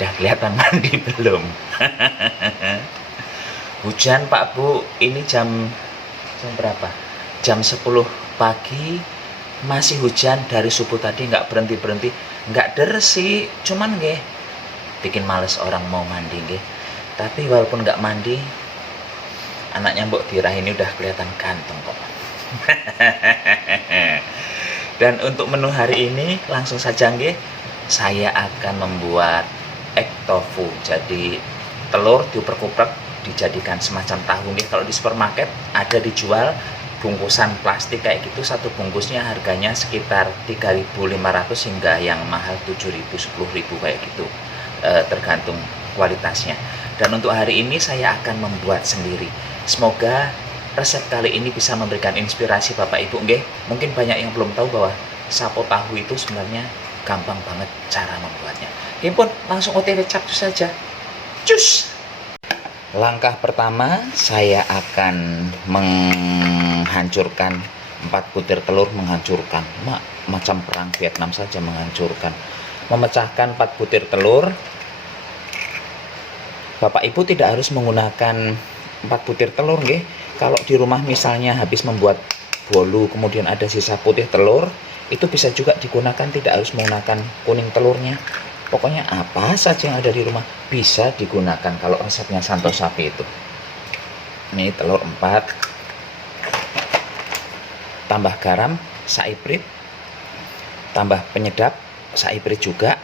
Udah kelihatan mandi belum? Hujan Pak Bu, ini jam berapa? Jam 10 pagi masih hujan dari subuh tadi, nggak berhenti-berhenti. Nggak deres sih, cuman nggih bikin males orang mau mandi nggih. Tapi walaupun nggak mandi, anaknya Mbok Dirah ini udah kelihatan ganteng kok. Dan untuk menu hari ini langsung saja nggih, saya akan membuat egg tofu. Jadi telur diuprek-uprek dijadikan semacam tahu nggih. Kalau di supermarket ada dijual bungkusan plastik kayak gitu, satu bungkusnya harganya sekitar 3.500 hingga yang mahal 7.000, 10.000 kayak gitu, tergantung kualitasnya. Dan untuk hari ini saya akan membuat sendiri. Semoga resep kali ini bisa memberikan inspirasi Bapak Ibu nggih. Mungkin banyak yang belum tahu bahwa sapo tahu itu sebenarnya gampang banget cara membuatnya. Ini pun langsung OTW capcus saja. Cus! Langkah pertama, saya akan menghancurkan 4 butir telur, menghancurkan. Macam perang Vietnam saja menghancurkan. Memecahkan 4 butir telur. Bapak Ibu tidak harus menggunakan 4 butir telur nggih. Kalau di rumah misalnya habis membuat bolu, kemudian ada sisa putih telur, itu bisa juga digunakan, tidak harus menggunakan kuning telurnya. Pokoknya apa saja yang ada di rumah bisa digunakan kalau resepnya Santo Sapi itu. Ini telur 4, tambah garam saiprit, tambah penyedap saiprit juga.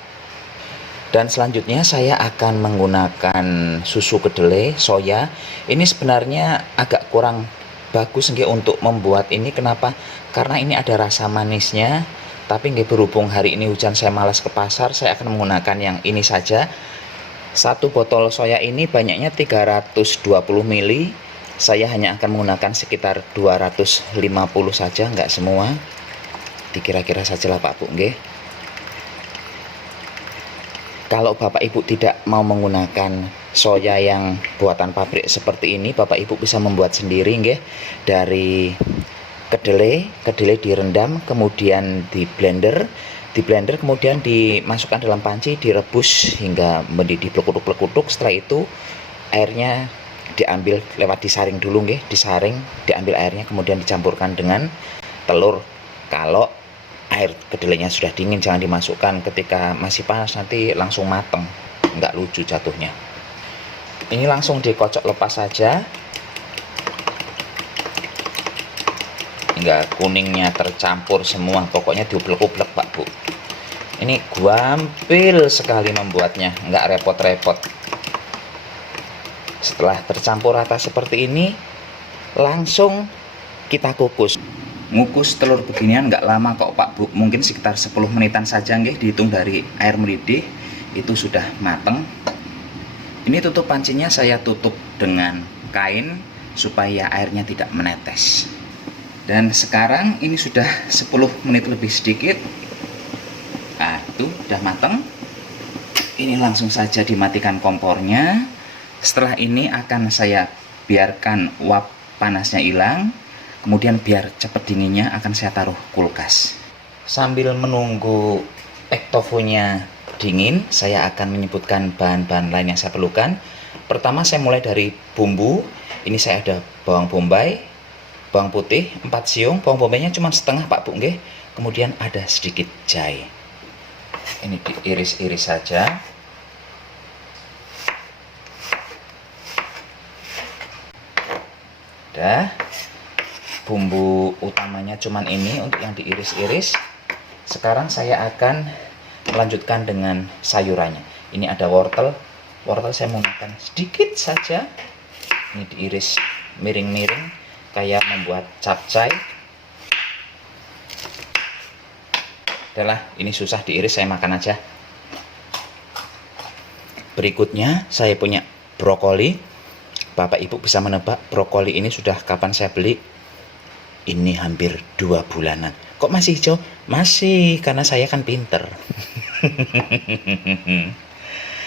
Dan selanjutnya saya akan menggunakan susu kedelai soya. Ini sebenarnya agak kurang bagus nggih untuk membuat ini. Kenapa? Karena ini ada rasa manisnya. Tapi nggih, berhubung hari ini hujan, saya malas ke pasar, saya akan menggunakan yang ini saja. Satu botol soya ini banyaknya 320 ml. Saya hanya akan menggunakan sekitar 250 saja, nggak semua. Dikira-kira sajalah Pak Bu nggih. Kalau Bapak Ibu tidak mau menggunakan soya yang buatan pabrik seperti ini, Bapak Ibu bisa membuat sendiri nggih. Dari kedelai direndam, kemudian di blender, kemudian dimasukkan dalam panci, direbus hingga mendidih plekutuk-plekutuk. Setelah itu airnya diambil lewat disaring dulu nggih, disaring, diambil airnya, kemudian dicampurkan dengan telur. Kalau air kedelainya sudah dingin jangan dimasukkan, ketika masih panas nanti langsung mateng, nggak lucu jatuhnya. Ini langsung dikocok lepas saja hingga kuningnya tercampur semua. Pokoknya diuplek-uplek Pak Bu. Ini gampil sekali membuatnya, nggak repot-repot. Setelah tercampur rata seperti ini, langsung kita kukus. Ngukus telur beginian nggak lama kok Pak Bu, mungkin sekitar 10 menitan saja nggih, dihitung dari air mendidih itu sudah mateng. Ini tutup pancinya saya tutup dengan kain supaya airnya tidak menetes. Dan sekarang ini sudah 10 menit lebih sedikit. Nah, itu udah mateng. Ini langsung saja dimatikan kompornya. Setelah ini akan saya biarkan uap panasnya hilang. Kemudian biar cepat dinginnya akan saya taruh kulkas. Sambil menunggu egg tofunya dingin, saya akan menyebutkan bahan-bahan lain yang saya perlukan. Pertama saya mulai dari bumbu. Ini saya ada bawang bombay, bawang putih 4 siung, bawang bombaynya cuma setengah Pak Bu nggih. Kemudian ada sedikit jahe. Ini diiris-iris saja. Udah. Bumbu utamanya cuman ini untuk yang diiris-iris. Sekarang saya akan melanjutkan dengan sayurannya. Ini ada wortel. Wortel saya menggunakan sedikit saja. Ini diiris miring-miring kayak membuat capcay. Udahlah, ini susah diiris, saya makan aja. Berikutnya saya punya brokoli. Bapak Ibu bisa menebak brokoli ini sudah kapan saya beli. Ini hampir 2 bulanan. Kok masih hijau? Masih, karena saya kan pinter.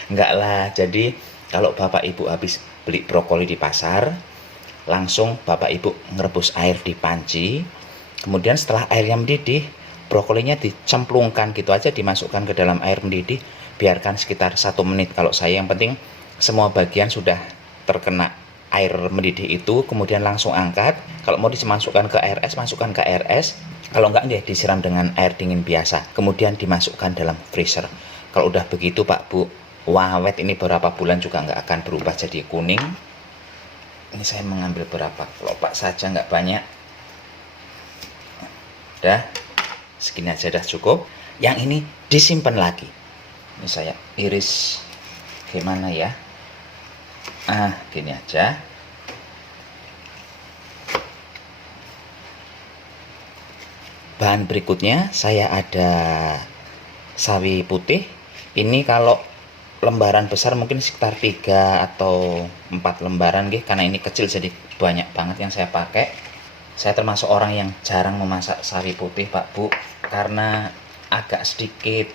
Enggak lah, jadi kalau Bapak Ibu habis beli brokoli di pasar, langsung Bapak Ibu ngerebus air di panci. Kemudian setelah airnya mendidih, brokolinya dicemplungkan gitu aja, dimasukkan ke dalam air mendidih, biarkan sekitar 1 menit. Kalau saya yang penting semua bagian sudah terkena air mendidih itu, kemudian langsung angkat. Kalau mau dimasukkan ke air es, masukkan ke air es. Kalau enggak, ya disiram dengan air dingin biasa, kemudian dimasukkan dalam freezer. Kalau udah begitu Pak Bu, wawet ini berapa bulan juga nggak akan berubah jadi kuning. Ini saya mengambil berapa kelopak saja, nggak banyak. Udah segini aja udah cukup. Yang ini disimpan lagi. Ini saya iris gimana ya, gini aja. Bahan berikutnya saya ada sawi putih. Ini kalau lembaran besar mungkin sekitar 3 atau 4 lembaran gitu, karena ini kecil jadi banyak banget yang saya pakai. Saya termasuk orang yang jarang memasak sawi putih Pak Bu, karena agak sedikit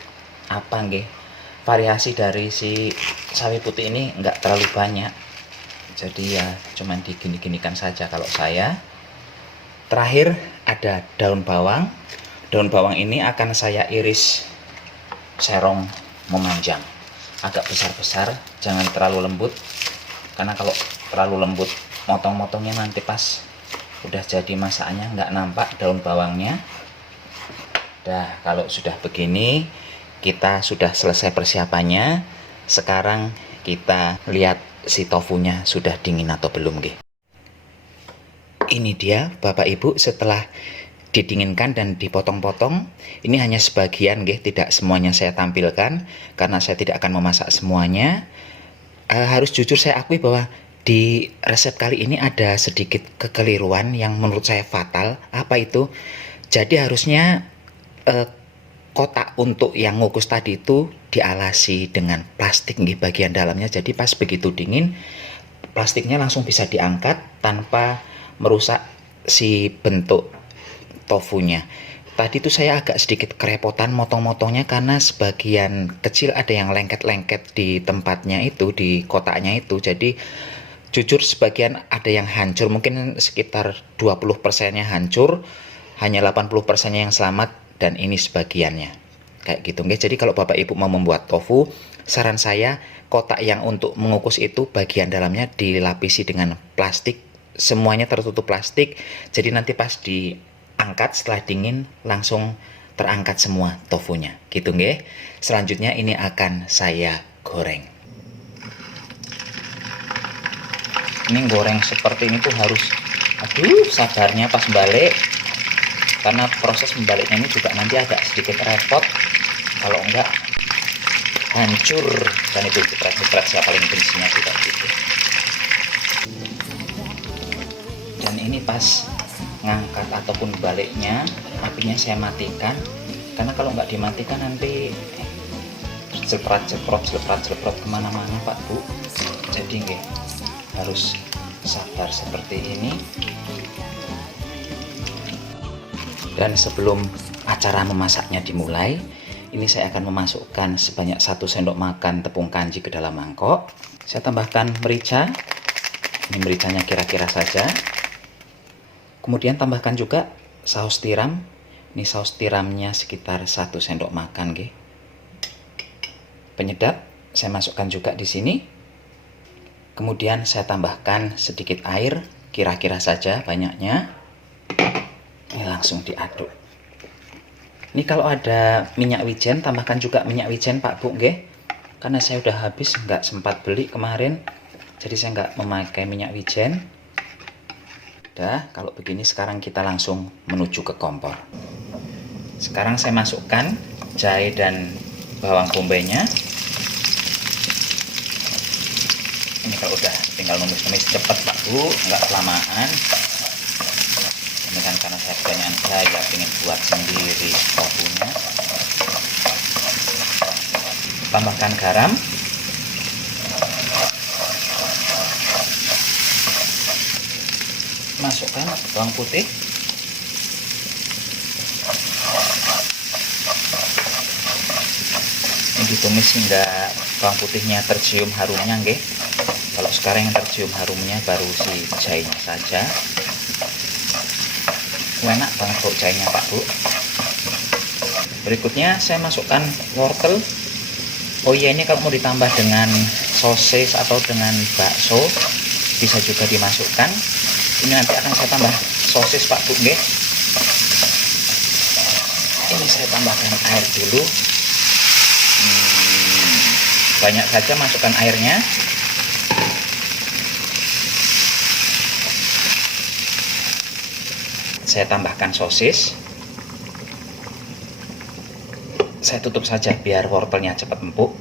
variasi dari si sawi putih ini nggak terlalu banyak, jadi ya cuman digini-ginikan saja kalau saya. Terakhir ada daun bawang. Daun bawang ini akan saya iris serong memanjang, agak besar-besar, jangan terlalu lembut, karena kalau terlalu lembut motong-motongnya nanti pas udah jadi masakannya nggak nampak daun bawangnya. Dah, kalau sudah begini kita sudah selesai persiapannya. Sekarang kita lihat si tofunya sudah dingin atau belum nggih. Ini dia Bapak Ibu setelah didinginkan dan dipotong-potong. Ini hanya sebagian nggih, tidak semuanya saya tampilkan karena saya tidak akan memasak semuanya. Harus jujur saya akui bahwa di resep kali ini ada sedikit kekeliruan yang menurut saya fatal. Apa itu? Jadi harusnya kotak untuk yang ngukus tadi itu dialasi dengan plastik nggih bagian dalamnya. Jadi pas begitu dingin, plastiknya langsung bisa diangkat tanpa merusak si bentuk tofunya. Tadi itu saya agak sedikit kerepotan motong-motongnya karena sebagian kecil ada yang lengket-lengket di tempatnya itu, di kotaknya itu. Jadi jujur sebagian ada yang hancur, mungkin sekitar 20%-nya hancur, hanya 80%-nya yang selamat, dan ini sebagiannya. Kayak gitu nggih. Jadi kalau Bapak Ibu mau membuat tofu, saran saya kotak yang untuk mengukus itu bagian dalamnya dilapisi dengan plastik, semuanya tertutup plastik. Jadi nanti pas diangkat setelah dingin langsung terangkat semua tofunya. Gitu nggih. Selanjutnya ini akan saya goreng. Ini goreng seperti ini tuh harus sabarnya pas balik, karena proses membaliknya ini juga nanti agak sedikit repot, kalau enggak hancur. Dan itu jepret-jepret saya paling bensinya juga gitu. Dan ini pas ngangkat ataupun baliknya apinya saya matikan, karena kalau nggak dimatikan nanti jeprot kemana-mana Pak Bu. Jadi nggih harus sabar seperti ini. Dan sebelum acara memasaknya dimulai, ini saya akan memasukkan sebanyak 1 sendok makan tepung kanji ke dalam mangkok. Saya tambahkan merica. Ini mericanya kira-kira saja. Kemudian tambahkan juga saus tiram. Ini saus tiramnya sekitar 1 sendok makan nggih. Penyedap saya masukkan juga di sini. Kemudian saya tambahkan sedikit air, kira-kira saja banyaknya. Ini langsung diaduk. Ini kalau ada minyak wijen, tambahkan juga minyak wijen Pak Bu nggih. Karena saya udah habis, nggak sempat beli kemarin, jadi saya nggak memakai minyak wijen. Udah, kalau begini sekarang kita langsung menuju ke kompor. Sekarang saya masukkan jahe dan bawang bombay-nya. Ini kalau udah tinggal numis-numis cepet Pak Bu, nggak kelamaan. Ini kan karena saya kebanyakan saya ingin buat sendiri tofunya. Tambahkan garam. Masukkan bawang putih. Ini ditumis hingga bawang putihnya tercium harumnya nggih. Kalau sekarang yang tercium harumnya baru si jahenya saja. Enak banget kok jahenya Pak Bu. Berikutnya saya masukkan wortel. Oh iya, ini kalau mau ditambah dengan sosis atau dengan bakso bisa juga dimasukkan. Ini nanti akan saya tambah sosis Pak Bu nggih. Ini saya tambahkan air dulu. Banyak saja masukkan airnya. Saya tambahkan sosis. Saya tutup saja biar wortelnya cepat empuk.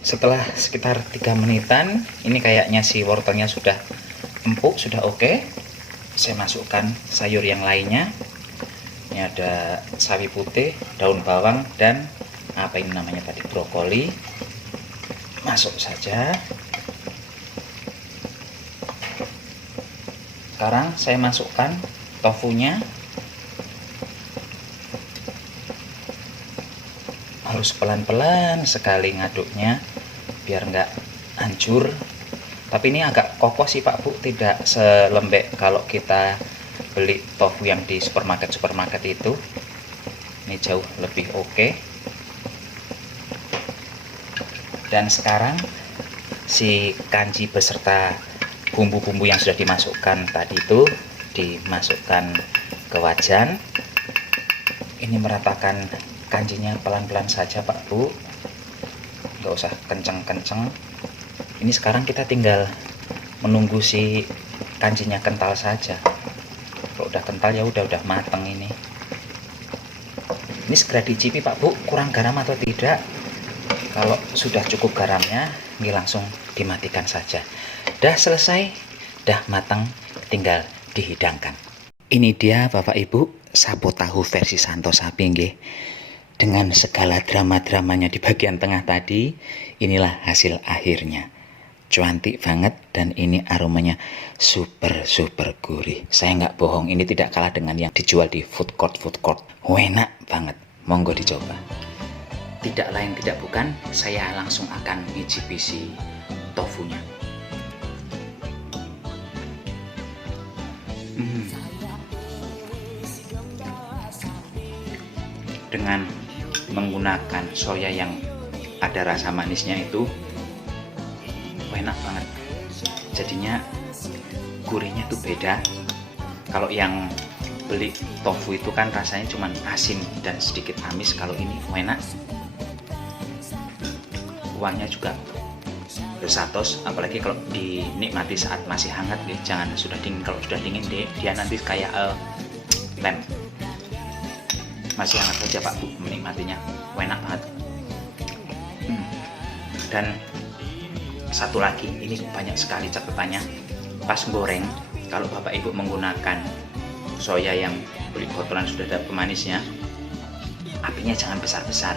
Setelah sekitar 3 menitan, ini kayaknya si wortelnya sudah empuk, sudah oke. Saya masukkan sayur yang lainnya. Ini ada sawi putih, daun bawang, dan apa ini namanya tadi, brokoli. Masuk saja. Sekarang saya masukkan tofunya. Harus pelan-pelan sekali ngaduknya biar nggak hancur. Tapi ini agak kokoh sih Pak Bu, tidak selembek kalau kita beli tofu yang di supermarket itu. Ini jauh lebih oke. Dan sekarang si kanji beserta bumbu-bumbu yang sudah dimasukkan tadi itu dimasukkan ke wajan. Ini meratakan kanjinya pelan-pelan saja Pak Bu, nggak usah kenceng-kenceng. Ini sekarang kita tinggal menunggu si kanjinya kental saja. Kalau udah kental ya udah mateng ini. Ini segera dicipi Pak Bu, kurang garam atau tidak. Kalau sudah cukup garamnya, ini langsung dimatikan saja. Dah selesai, dah matang, tinggal dihidangkan. Ini dia Bapak Ibu, sapo tahu versi Santo Sapi nggih. Dengan segala drama-dramanya di bagian tengah tadi, inilah hasil akhirnya. Cuantik banget dan ini aromanya super gurih. Saya nggak bohong, ini tidak kalah dengan yang dijual di food court. Enak banget, monggo dicoba. Tidak lain tidak bukan, saya langsung akan ngicipi si tofunya. Dengan menggunakan soya yang ada rasa manisnya itu enak banget. Jadinya gurihnya tuh beda. Kalau yang beli tofu itu kan rasanya cuma asin dan sedikit amis. Kalau ini enak. Kuahnya juga bersatos, apalagi kalau dinikmati saat masih hangat ya. Jangan sudah dingin. Kalau sudah dingin dia nanti kayak lem. Masih hangat saja Pak Bu menikmatinya, enak banget. Dan satu lagi, ini banyak sekali catatannya. Pas goreng, kalau Bapak Ibu menggunakan soya yang beli botolan sudah ada pemanisnya, apinya jangan besar-besar.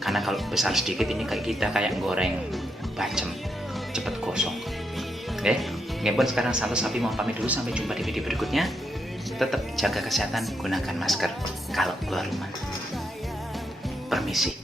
Karena kalau besar sedikit ini kayak goreng bacem, cepet gosong. Oke, pun sekarang Santo Sapi mau pamit dulu, sampai jumpa di video berikutnya. Tetap jaga kesehatan, gunakan masker kalau keluar rumah. Permisi.